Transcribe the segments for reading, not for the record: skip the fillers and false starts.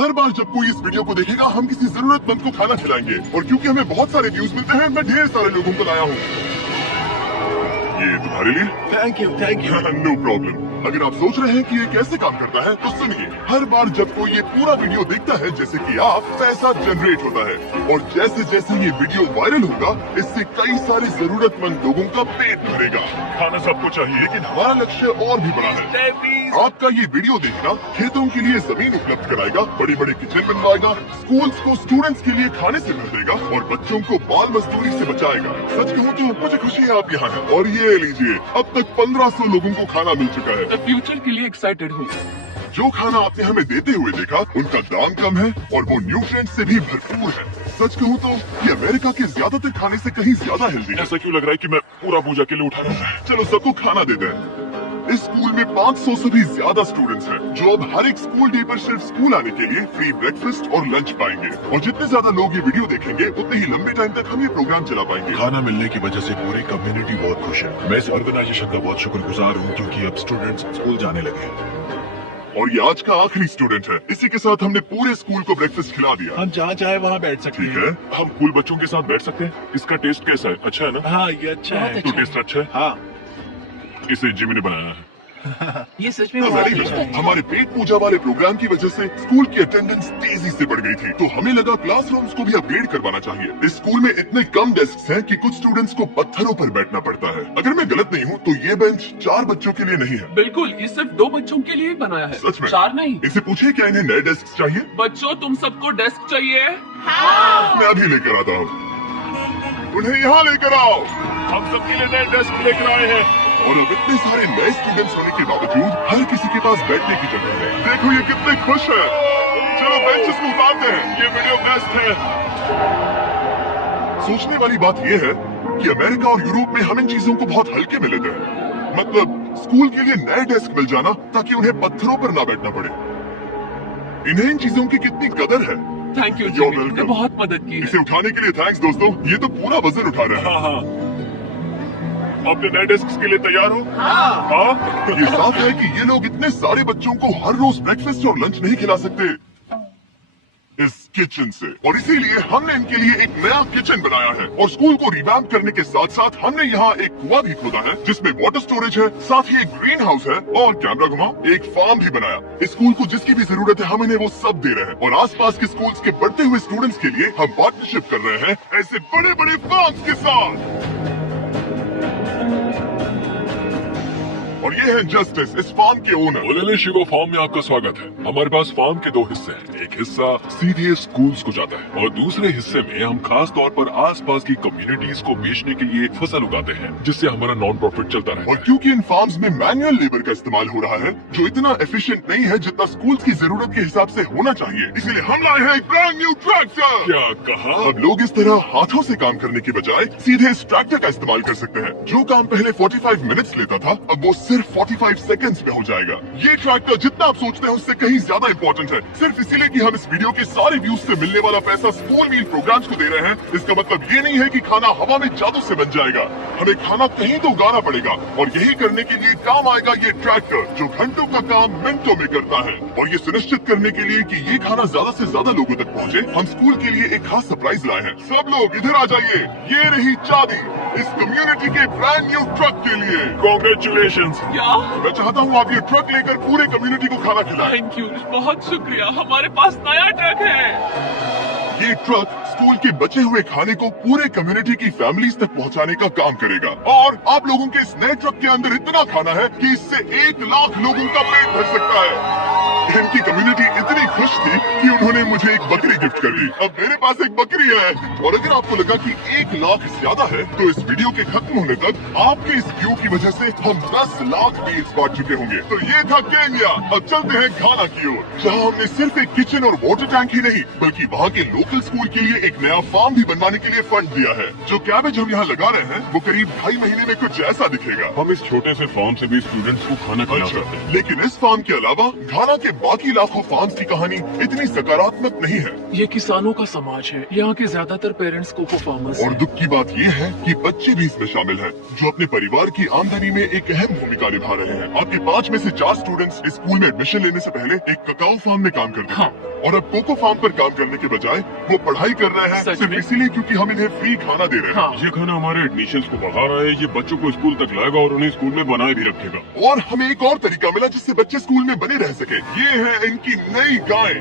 हर बार जब कोई इस वीडियो को देखेगा हम किसी जरूरतमंद को खाना खिलाएंगे, और क्योंकि हमें बहुत सारे व्यूज मिलते हैं मैं ढेर सारे लोगों को लाया हूँ। ये तुम्हारे लिए। Thank you thank you. No problem. अगर आप सोच रहे हैं कि ये कैसे काम करता है तो सुनिए, हर बार जब कोई ये पूरा वीडियो देखता है जैसे कि आप, पैसा जनरेट होता है, और जैसे जैसे ये वीडियो वायरल होगा इससे कई सारे जरूरतमंद लोगों का पेट भरेगा। खाना सबको चाहिए, लेकिन हमारा लक्ष्य और भी बड़ा है। आपका ये वीडियो देखना खेतों के लिए जमीन उपलब्ध कराएगा, बड़ी बड़ी किचन बनवाएगा, स्कूल्स को स्टूडेंट्स के लिए खाने से भर देगा और बच्चों को बाल मजदूरी से बचाएगा। सच कहूँ तो मुझे खुशी है आप यहाँ हैं। और ये लीजिए, अब तक 1500 लोगों को खाना मिल चुका है। फ्यूचर के लिए एक्साइटेड हूँ। जो खाना आपने हमें देते हुए देखा उनका दाम कम है और वो न्यूट्रिएंट से भी भरपूर है। सच कहूँ तो ये अमेरिका के ज्यादातर खाने से कहीं ज्यादा हेल्दी है। ऐसा क्यों लग रहा है कि मैं पूरा पूजा के लिए उठा रहा हूँ? चलो सबको खाना दे दें। इस स्कूल में 500 से भी ज्यादा स्टूडेंट्स हैं, जो अब हर एक स्कूल डे पर सिर्फ स्कूल आने के लिए फ्री ब्रेकफास्ट और लंच पाएंगे। और जितने ज्यादा लोग ये वीडियो देखेंगे उतने ही लंबे टाइम तक हम ये प्रोग्राम चला पाएंगे। खाना मिलने की वजह से पूरी कम्युनिटी बहुत खुश है। मैं इस ऑर्गेनाइजेशन का बहुत शुक्रगुजार हूँ क्योंकि अब स्टूडेंट्स स्कूल जाने लगे हैं। और ये आज का आखिरी स्टूडेंट है। इसी के साथ हमने पूरे स्कूल को ब्रेकफास्ट खिला दिया। हम जहाँ चाहे वहाँ बैठ सकते ठीक हैं। है, हम कूल बच्चों के साथ बैठ सकते हैं। इसका टेस्ट कैसा है? अच्छा है ना? हाँ ये अच्छा है। तो टेस्ट अच्छा है? हाँ इसे जिमी ने बनाया है। ये सच में वेरी गुड। हमारे पेट पूजा वाले प्रोग्राम की वजह से स्कूल की अटेंडेंस तेजी से बढ़ गई थी, तो हमें लगा क्लासरूम्स को भी अपग्रेड करवाना चाहिए। इस स्कूल में इतने कम डेस्क हैं कि कुछ स्टूडेंट्स को पत्थरों पर बैठना पड़ता है। अगर मैं गलत नहीं हूँ तो ये बेंच 4 बच्चों के लिए नहीं है। बिल्कुल, ये सिर्फ 2 बच्चों के लिए बनाया है। सच में? 4 नहीं। इसे पूछिए क्या इन्हें नए डेस्क चाहिए। बच्चों, तुम सबको डेस्क चाहिए? मैं अभी लेकर आता हूँ। उन्हें यहाँ लेकर आओ। हम सबके लिए नए डेस्क लेकर आए हैं। और अब इतने सारे नए स्टूडेंट्स होने के बावजूद हर किसी के पास बैठने की जगह है। देखो ये कितने खुश है। चलो बेंचेस को उतारते हैं। ये वीडियो बेस्ट है। सोचने वाली बात ये है कि अमेरिका और यूरोप में हम इन चीजों को बहुत हल्के में लेते हैं। मतलब स्कूल के लिए नए डेस्क मिल जाना ताकि उन्हें पत्थरों पर ना बैठना पड़े। इन्हें इन चीजों की कितनी कदर है। Thank you You're Jimmy, welcome. तुमने बहुत मदद की इसे है। उठाने के लिए थैंक्स दोस्तों। ये तो पूरा वजन उठा रहे हैं। हाँ हाँ। अपने नए डेस्क के लिए तैयार हो? हाँ। ये साफ है कि ये लोग इतने सारे बच्चों को हर रोज ब्रेकफास्ट और लंच नहीं खिला सकते इस किचन से, और इसीलिए हमने इनके लिए एक नया किचन बनाया है। और स्कूल को रिवैम्प करने के साथ साथ हमने यहाँ एक कुआं भी खोदा है जिसमें वाटर स्टोरेज है, साथ ही एक ग्रीन हाउस है और कैमरा घुमाओ एक फार्म भी बनाया। इस स्कूल को जिसकी भी जरूरत है हम इन्हें वो सब दे रहे हैं। और आसपास के स्कूल्स के बढ़ते हुए स्टूडेंट्स के लिए हम पार्टनरशिप कर रहे हैं ऐसे बड़े बड़े फार्म्स के साथ। और ये है जस्टिस, इस फार्म के ओनर। ओलेले शिवा फार्म में आपका स्वागत है। हमारे पास फार्म के 2 हिस्से हैं। एक हिस्सा सीधे स्कूल्स को जाता है और दूसरे हिस्से में हम खास तौर पर आसपास की कम्युनिटीज को बेचने के लिए फसल उगाते हैं, जिससे हमारा नॉन प्रॉफिट चलता रहता और है। क्योंकि इन फार्म्स में मैनुअल लेबर का इस्तेमाल हो रहा है जो इतना एफिशिएंट नहीं है जितना स्कूल्स की जरूरत के हिसाब से होना चाहिए, इसीलिए हम लाए हैं एक ब्रांड न्यू ट्रैक्टर। क्या कहा? अब लोग इस तरह हाथों से काम करने की बजाय सीधे इस ट्रैक्टर का इस्तेमाल कर सकते हैं। जो काम पहले 45 मिनट्स लेता था अब वो सिर्फ 45 सेकंड्स में हो जाएगा। ये ट्रैक्टर जितना आप सोचते हैं उससे कहीं ज्यादा इंपॉर्टेंट है। सिर्फ इसीलिए कि हम इस वीडियो के सारे व्यूज से मिलने वाला पैसा स्कूल मील प्रोग्राम्स को दे रहे हैं, इसका मतलब ये नहीं है कि खाना हवा में जादू से बन जाएगा। हमें खाना कहीं तो उगाना पड़ेगा और यही करने के लिए काम आएगा ये ट्रैक्टर जो घंटों का काम मिनटों में करता है। और ये सुनिश्चित करने के लिए कि ये खाना ज्यादा से ज्यादा लोगों तक पहुँचे, हम स्कूल के लिए एक खास सरप्राइज लाए हैं। सब लोग इधर आ जाइए। ये रही चाबी इस कम्युनिटी के ब्रांड न्यू ट्रक के लिए। कॉन्ग्रेचुलेशन। क्या? मैं चाहता हूँ आप ये ट्रक लेकर पूरे कम्युनिटी को खाना खिलाएं। थैंक यू, बहुत शुक्रिया। हमारे पास नया ट्रक है। ये ट्रक स्कूल के बचे हुए खाने को पूरे कम्युनिटी की फैमिलीज तक पहुंचाने का काम करेगा। और आप लोगों के इस नए ट्रक के अंदर इतना खाना है कि इससे 1 लाख लोगों का पेट भर सकता है। इनकी कम्युनिटी इतनी खुश थी कि उन्होंने मुझे एक बकरी गिफ्ट कर दी। अब मेरे पास एक बकरी है। और अगर आपको लगा कि 1 लाख ज्यादा है तो इस वीडियो के खत्म होने तक आपके इस व्यू की वजह से हम 10 लाख मील्स बांट चुके होंगे। तो ये था केन्या। अब चलते हैं घाना की ओर, जहाँ हमने सिर्फ एक किचन और वाटर टैंक ही नहीं बल्कि वहाँ के लोकल स्कूल के लिए एक नया फार्म भी बनवाने के लिए फंड दिया है। जो कैबेज हम यहाँ लगा रहे हैं वो करीब 2.5 महीने में कुछ ऐसा दिखेगा। हम इस छोटे से फार्म से भी स्टूडेंट्स को खाना खिला सकते हैं। लेकिन इस फार्म के अलावा घाना के बाकी लाखों फार्म्स की कहानी कहानी इतनी सकारात्मक नहीं है। ये किसानों का समाज है। यहाँ के ज्यादातर पेरेंट्स कोको फार्मर्स और हैं। दुख की बात ये है कि बच्चे भी इसमें शामिल हैं, जो अपने परिवार की आमदनी में एक अहम भूमिका निभा रहे हैं। आपके 5 में से 4 स्टूडेंट्स इस स्कूल में एडमिशन लेने से पहले एक ककाओ फार्म में काम करते हाँ। थे और अब कोको फार्म पर काम करने के बजाय वो पढ़ाई कर रहे हैं सच सिर्फ में? इसीलिए क्योंकि हम इन्हें फ्री खाना दे रहे हैं। हाँ। ये खाना हमारे एडमिशंस को बढ़ा रहा है, ये बच्चों को स्कूल तक लाएगा और उन्हें स्कूल में बनाए भी रखेगा। और हमें एक और तरीका मिला जिससे बच्चे स्कूल में बने रह सके। ये है इनकी नई गाय।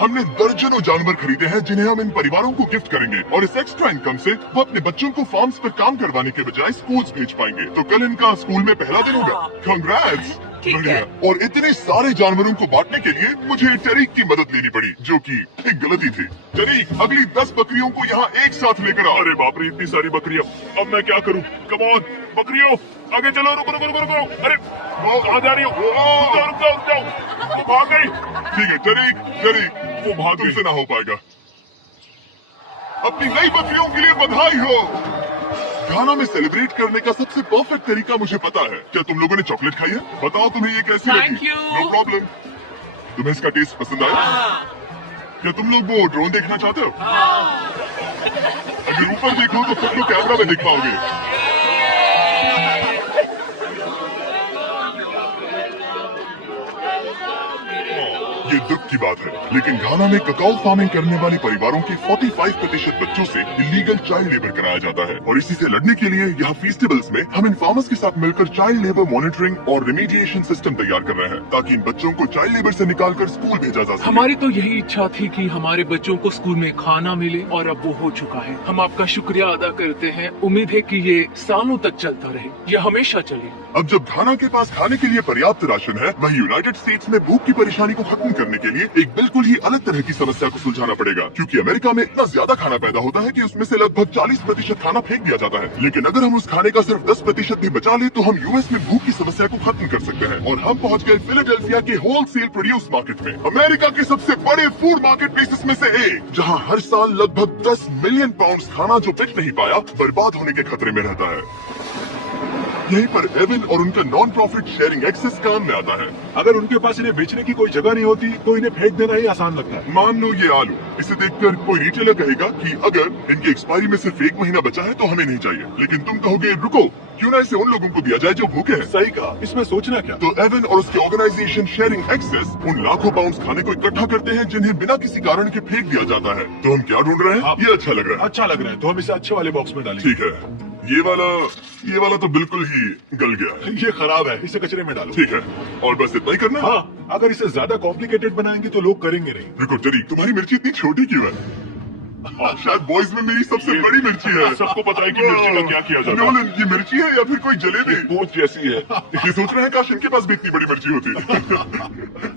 हमने दर्जनों जानवर खरीदे हैं जिन्हें हम इन परिवारों को गिफ्ट करेंगे और इस एक्स्ट्रा इनकम से वो अपने बच्चों को फार्म्स पर काम करवाने के बजाय स्कूल्स भेज पाएंगे। तो कल इनका स्कूल में पहला दिन होगा। कंग्रेट्स। ठीक बढ़िया। है। और इतने सारे जानवरों को बांटने के लिए मुझे टरीक की मदद लेनी पड़ी, जो कि एक गलती थी। टरीक, अगली 10 बकरियों को यहाँ एक साथ लेकर आओ। अरे बाप रे, इतनी सारी बकरियां, अब मैं क्या करूं? कम ऑन बकरियों, आगे चलो। रुको रुको रुको रुको। अरे वो कहाँ जा रही हो? रुक जाओ। वो भाग गई। ठीक है टरीक, वो भाग तुमसे गई। ना हो पाएगा। अपनी नई बकरियों के लिए बधाई हो। गाना में सेलिब्रेट करने का सबसे परफेक्ट तरीका मुझे पता है। क्या तुम लोगों ने चॉकलेट खाई है? बताओ तुम्हें ये कैसी Thank लगी? you. No problem. तुम्हें इसका टेस्ट पसंद आया? क्या तुम लोग वो ड्रोन देखना चाहते हो? अगर ऊपर देखो तो तुम लोग कैमरा में देख पाओगे। ये दुख की बात है, लेकिन घाना में ककाओ फार्मिंग करने वाले परिवारों के 45% बच्चों से इलीगल चाइल्ड लेबर कराया जाता है और इसी से लड़ने के लिए यहाँ फेस्टिवल्स में हम इन फार्मर्स के साथ मिलकर चाइल्ड लेबर मॉनिटरिंग और रेमिडिएशन सिस्टम तैयार कर रहे हैं, ताकि इन बच्चों को चाइल्ड लेबर से निकालकर स्कूल भेजा जा सके। हमारी तो यही इच्छा थी कि हमारे बच्चों को स्कूल में खाना मिले और अब वो हो चुका है। हम आपका शुक्रिया अदा करते हैं। उम्मीद है कि ये सालों तक चलता रहे, ये हमेशा चले। अब जब घाना के पास खाने के लिए पर्याप्त राशन है, वहीं यूनाइटेड स्टेट्स में भूख की परेशानी को खत्म करने के लिए एक बिल्कुल ही अलग तरह की समस्या को सुलझाना पड़ेगा, क्योंकि अमेरिका में इतना ज्यादा खाना पैदा होता है कि उसमें से लगभग 40% खाना फेंक दिया जाता है। लेकिन अगर हम उस खाने का सिर्फ 10% भी बचा ले तो हम यूएस में भूख की समस्या को खत्म कर सकते हैं। और हम पहुंच गए फिलाडेल्फिया के होलसेल प्रोड्यूस मार्केट में, अमेरिका के सबसे बड़े फूड मार्केट प्लेसेस में से एक, जहां हर साल लगभग 10 मिलियन पाउंड खाना जो बिक नहीं पाया बर्बाद होने के खतरे में रहता है। यहीं पर एवन और उनका नॉन प्रॉफिट शेयरिंग एक्सेस काम में आता है। अगर उनके पास इन्हें बेचने की कोई जगह नहीं होती तो इन्हें फेंक देना ही आसान लगता है। मान लो ये आलू, इसे देखकर कोई रिटेलर कहेगा कि अगर इनकी एक्सपायरी में सिर्फ 1 महीना बचा है तो हमें नहीं चाहिए, लेकिन तुम कहोगे रुको, क्यों ना इसे उन लोगों को दिया जाए जो भूखे हैं। सही कहा, इसमें सोचना क्या? तो एवन और उसके ऑर्गेनाइजेशन शेयरिंग एक्सेस उन लाखों पाउंड्स खाने को इकट्ठा करते हैं जिन्हें बिना किसी कारण के फेंक दिया जाता है। तो हम क्या ढूंढ रहे हैं? हाँ। ये अच्छा लग रहा है। अच्छा लग रहा है तो हम इसे अच्छे वाले बॉक्स में डालेंगे। ठीक है, ये वाला तो बिल्कुल ही गल गया है। ये खराब है, इसे कचरे में डालो। ठीक है, और बस इतना ही करना है? हाँ, अगर इसे ज्यादा कॉम्प्लिकेटेड बनाएंगे तो लोग करेंगे नहीं। रुको टरीक, तुम्हारी मिर्ची इतनी छोटी क्यों है? शायद बॉयज में मेरी सबसे बड़ी मिर्ची है। सबको पता है कि मिर्ची का क्या किया जाता है। नोलन, ये मिर्ची है या फिर कोई जलेबी? पूछ जैसी है। ये सोच रहे हैं काश इनके पास भी इतनी बड़ी मिर्ची होती।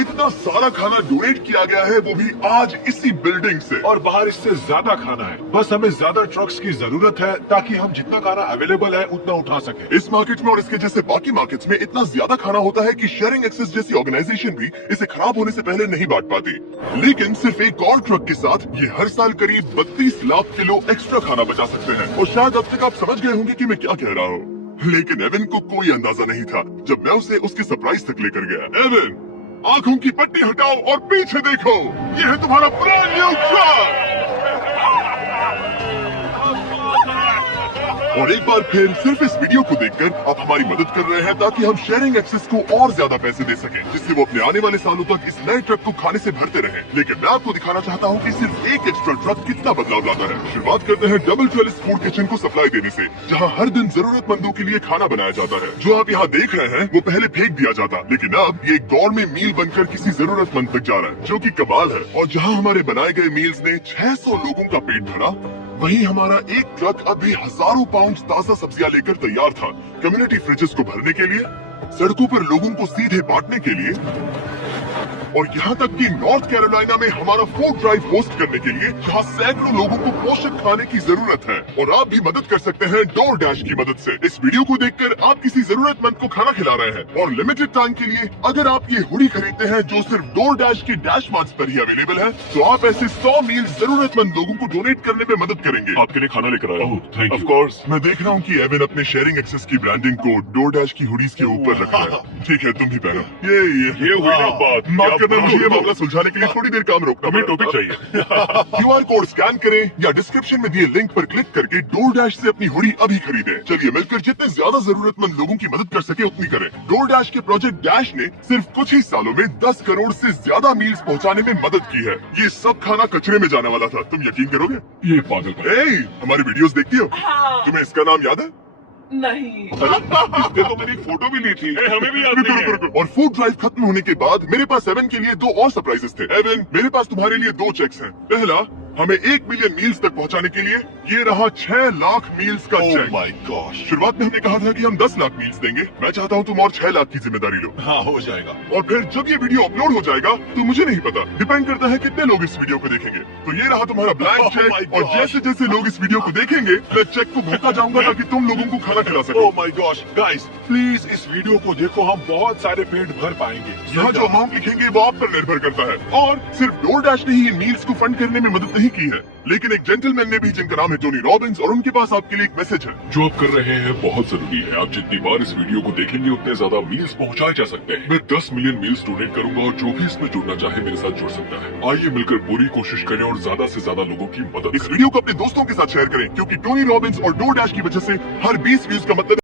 इतना सारा खाना डोनेट किया गया है, वो भी आज इसी बिल्डिंग से। और बाहर इससे ज्यादा खाना है, बस हमें ज्यादा ट्रक्स की जरूरत है ताकि हम जितना खाना अवेलेबल है उतना उठा सके। इस मार्केट में और इसके जैसे बाकी मार्केट्स में इतना ज्यादा खाना होता है कि शेयरिंग एक्सेस जैसी ऑर्गेनाइजेशन भी इसे खराब होने से पहले नहीं बांट पाती। लेकिन सिर्फ एक और ट्रक के साथ ये हर साल करीब 32 लाख किलो एक्स्ट्रा खाना बचा सकते हैं। और शायद अब तक आप समझ गए होंगे कि मैं क्या कह रहा हूँ, लेकिन एवन को कोई अंदाजा नहीं था जब मैं उसे उसके सरप्राइज तक लेकर गया। एवन, आंखों की पट्टी हटाओ और पीछे देखो, ये है तुम्हारा ब्रांड न्यू ट्रक। और एक बार फिर सिर्फ इस वीडियो को देखकर आप हमारी मदद कर रहे हैं ताकि हम शेयरिंग एक्सेस को और ज्यादा पैसे दे सकें, जिससे वो अपने आने वाले सालों तक इस नए ट्रक को खाने से भरते रहें। लेकिन मैं आपको दिखाना चाहता हूँ कि सिर्फ एक एक्स्ट्रा ट्रक कितना बदलाव लाता है। शुरुआत करते हैं डबल ट्रेलिस फूड किचन को सप्लाई देने से, जहाँ हर दिन जरूरतमंदों के लिए खाना बनाया जाता है। जो आप यहाँ देख रहे हैं वो पहले फेंक दिया जाता, लेकिन अब ये एक गौर में मील बनकर किसी जरूरतमंद तक जा रहा है, जो कि कमाल है। और जहाँ हमारे बनाए गए मील्स ने 600 लोगों का पेट भरा, वहीं हमारा एक ट्रक अभी हजारों पाउंड ताजा सब्जियां लेकर तैयार था, कम्युनिटी फ्रिजेस को भरने के लिए, सड़कों पर लोगों को सीधे बांटने के लिए, और यहाँ तक कि नॉर्थ कैरोलिना में हमारा फूड ड्राइव होस्ट करने के लिए, जहाँ सैकड़ों लोगों को पोषक खाने की जरूरत है। और आप भी मदद कर सकते हैं डोर डैश की मदद से। इस वीडियो को देखकर आप किसी जरूरतमंद को खाना खिला रहे हैं, और लिमिटेड टाइम के लिए अगर आप ये हुडी खरीदते हैं जो सिर्फ डोर डैश के डैश मार्ट्स पर ही अवेलेबल है, तो आप ऐसे 100 मील जरूरतमंद लोगों को डोनेट करने में मदद करेंगे। आपके लिए खाना लेकर आया हूँ। थैंक ऑफ कोर्स, मैं देख रहा हूँ कि एवन अपने शेयरिंग एक्सेस की ब्रांडिंग को डोर डैश की हुडीज के ऊपर रखा है। ठीक है, तुम भी पहनो। ये हुई ना बात, माफ क्या करना करना, मुझे ये मामला सुलझाने के लिए थोड़ी देर काम रोकना हमें पड़ा। टॉपिक चाहिए। QR कोड स्कैन करें या डिस्क्रिप्शन में दिए लिंक पर क्लिक करके DoorDash से अपनी हुडी अभी खरीदें। चलिए मिलकर जितने ज्यादा जरूरतमंद लोगों की मदद कर सके उतनी करें। DoorDash के प्रोजेक्ट डैश ने सिर्फ कुछ ही सालों में 10 करोड़ से ज्यादा मील्स पहुंचाने में मदद की है। ये सब खाना कचरे में जाने वाला था, तुम यकीन करोगे? ये पागल ए, हमारी वीडियोस देखती हो? हाँ। तुम्हें इसका नाम याद है? नहीं। इसने तो मेरी फोटो भी ली थी। हमें भी याद रुको, नहीं है। रुको, रुको। और फूड ड्राइव खत्म होने के बाद मेरे पास एवन के लिए 2 और सरप्राइजेस थे। एवन, मेरे पास तुम्हारे लिए 2 चेक्स हैं। पहला, हमें 1 मिलियन मील्स तक पहुंचाने के लिए ये रहा 6 लाख मील्स का चेक। My gosh. शुरुआत में हमने कहा था कि हम 10 लाख मील्स देंगे। मैं चाहता हूँ तुम और 6 लाख की जिम्मेदारी लो। हाँ, हो जाएगा। और फिर जब ये वीडियो अपलोड हो जाएगा तो मुझे नहीं पता, डिपेंड करता है कितने लोग इस वीडियो को देखेंगे। तो ये रहा तुम्हारा ब्लैंक Oh my चेक। और gosh. जैसे जैसे लोग इस वीडियो को देखेंगे मैं चेक को भूखा जाऊंगा ताकि तुम लोगों को खाना खिला सको। Oh my gosh, guys please इस वीडियो को देखो, हम बहुत सारे पेट भर पाएंगे। यहाँ जो अमाउंट लिखेंगे वो आप पर निर्भर करता है। और सिर्फ DoorDash ने ही इन मील्स को फंड करने में मदद नहीं की है, लेकिन एक जेंटलमैन ने भी, जिनका नाम है टोनी रॉबिन्स, और उनके पास आपके लिए एक मैसेज है। जो आप कर रहे हैं बहुत जरूरी है। आप जितनी बार इस वीडियो को देखेंगे उतने ज्यादा मील्स पहुंचाए जा सकते हैं। मैं 10 मिलियन मील्स डोनेट करूंगा और जो भी इसमें जुड़ना चाहे मेरे साथ जुड़ सकता है। आइए मिलकर पूरी कोशिश करें और ज्यादा से ज्यादा लोगों की मदद इस वीडियो को अपने दोस्तों के साथ शेयर करें, क्योंकि टोनी रॉबिन्स और DoorDash की वजह से हर 20 व्यूज का मतलब